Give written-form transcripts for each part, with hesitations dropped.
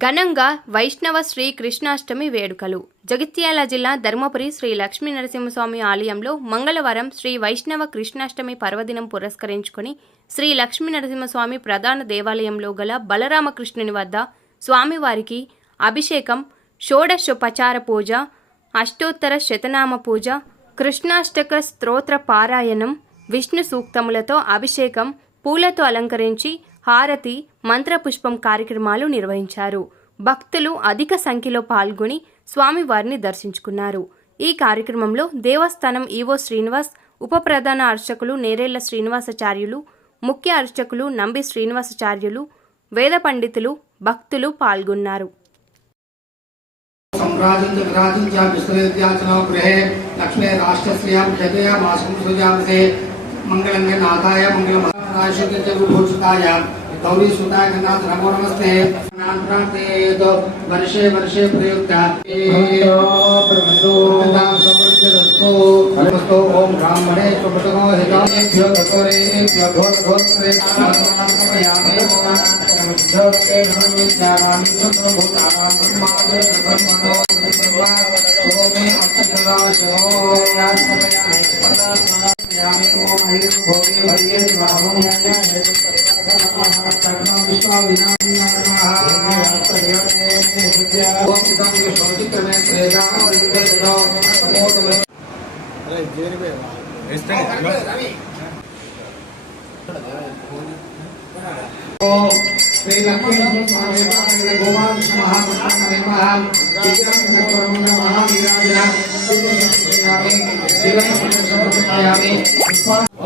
ఘనంగా వైష్ణవ శ్రీ కృష్ణాష్టమి వేడుకలు. జగిత్యాల జిల్లా ధర్మపురి శ్రీ లక్ష్మీ నరసింహస్వామి ఆలయంలో మంగళవారం శ్రీ వైష్ణవ కృష్ణాష్టమి పర్వదినం పురస్కరించుకొని శ్రీ లక్ష్మీ నరసింహస్వామి ప్రధాన దేవాలయంలో గల బలరామకృష్ణుని వద్ద స్వామివారికి అభిషేకం, షోడశోపచార పూజ, అష్టోత్తర శతనామ పూజ, కృష్ణాష్టక స్తోత్ర పారాయణం, విష్ణు సూక్తములతో అభిషేకం, పూలతో అలంకరించి హారతి, మంత్రపుష్పం కార్యక్రమాలు నిర్వహించారు. భక్తులు అధిక సంఖ్యలో పాల్గొని స్వామివారిని దర్శించుకున్నారు. ఈ కార్యక్రమంలో దేవస్థానం ఈవో శ్రీనివాస్, ఉప ప్రధాన అర్చకులు నేరేళ్ల శ్రీనివాసాచార్యులు, ముఖ్య అర్చకులు నంబి శ్రీనివాసాచార్యులు, వేద పండితులు, భక్తులు పాల్గొన్నారు. गौरी सुताय गंगाधर नमो नमस्ते नामप्राप्तेतो वर्षे वर्षे प्रयुक्त नमस्तो ओम ब्राह्मणे सुमतो हिताभ्यो दतोरेभ्यो घोरघोत्रे नमयामि नमस्ते नमस्यामि सर्वभूतानां मादे ब्रह्मणो सोमे अष्टकलाशो यासमयामि पदार्थयामि ओम ऐं भोगे भर्ये स्वाहं श्री लक्ष्मी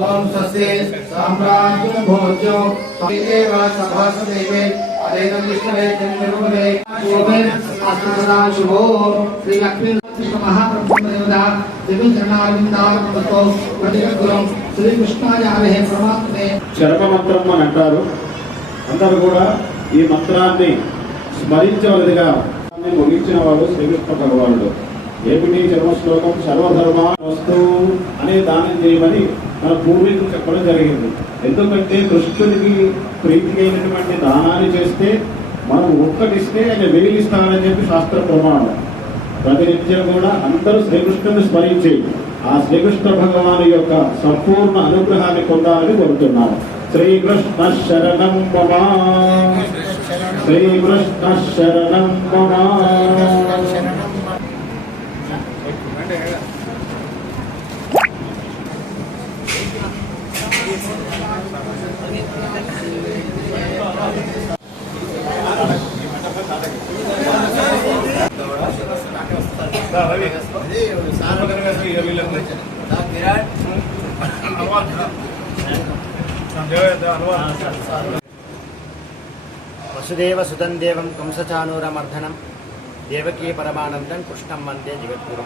ओम स्वस्ति साम्राज्य भोज्यो देव सभासदेवे अदेव विष्णवे चंद्ररूपे शोभे आत्मदा शुभो श्री लक्ष्मी महाप्रभुदेवता देवी चरणारविंदारतो प्रतिगुरुं श्री कृष्णायारे परमात्मे శరణ మంత్రం అని అంటారు. అందరూ కూడా ఈ మంత్రాన్ని స్మరించవలదిగా ముగించిన వాడు శ్రీకృష్ణ భగవానుడు. ఏమిటి జన్మశ్లోకం సర్వధర్మ వస్తు అనే దానం చేయమని మన పూర్వీకులు చెప్పడం జరిగింది. ఎందుకంటే కృష్ణుడికి ప్రీతి అయినటువంటి దానాన్ని చేస్తే మనం ఒక్కటిస్తే ఆయన వెలిగిస్తానని చెప్పి శాస్త్ర ప్రమాణం. ప్రతినిత్యం కూడా అందరూ శ్రీకృష్ణుని స్మరించి ఆ శ్రీకృష్ణ భగవాను యొక్క సంపూర్ణ అనుగ్రహాన్ని పొందాలని కోరుతున్నాము. శ్రీకృష్ణ శరణం మమ, శ్రీకృష్ణ శరణం మమ. వసుదేవ సుతం దేవం కంసచానూరమర్దనం దేవకీ పరమానందం కృష్ణం వందే జగద్గురు.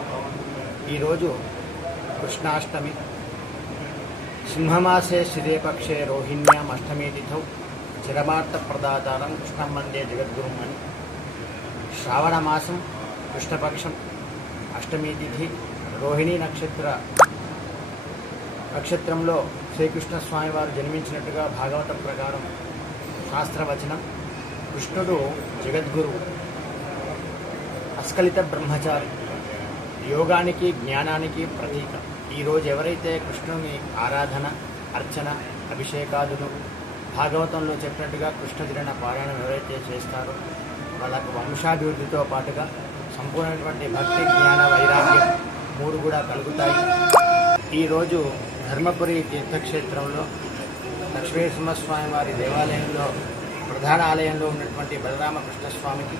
ఈరోజు కృష్ణాష్టమి. సింహమాసే శిరేపక్షే రోహిణ్యాం అష్టమీ తిథౌ చిరమార్త ప్రదాతారం కృష్ణం వందే జగద్గురుం అని. శ్రావణ మాసం కృష్ణపక్షం అష్టమీ తిథి రోహిణీ నక్షత్రంలో శ్రీకృష్ణ స్వామి వారు జన్మించినట్టుగా భాగవతం ప్రకారం శాస్త్రవచనం. కృష్ణుడు జగద్గురు, అస్కలిత బ్రహ్మచారి, యోగానికి జ్ఞానానికి ప్రతీక. ఈరోజు ఎవరైతే కృష్ణుని ఆరాధన, అర్చన, అభిషేకాదులు భాగవతంలో చెప్పినట్టుగా కృష్ణదిన పారాయణం ఎవరైతే చేస్తారో వాళ్ళకు వంశాభివృద్ధితో పాటుగా సంపూర్ణమైనటువంటి భక్తి, జ్ఞాన, వైరాగ్యం మూడు కూడా కలుగుతాయి. ఈరోజు ధర్మపురి తీర్థక్షేత్రంలో లక్ష్మీనరసింహస్వామి వారి దేవాలయంలో ప్రధాన ఆలయంలో ఉన్నటువంటి బలరామకృష్ణస్వామికి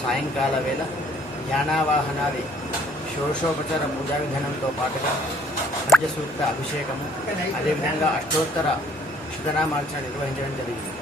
సాయంకాల వేళ జ్ఞానావాహనాది షోడశోపచార పూజా విధానంతో పాటుగా పంచసూక్త అభిషేకము, అదేవిధంగా అష్టోత్తర శతనామార్చన నిర్వహించడం జరిగింది.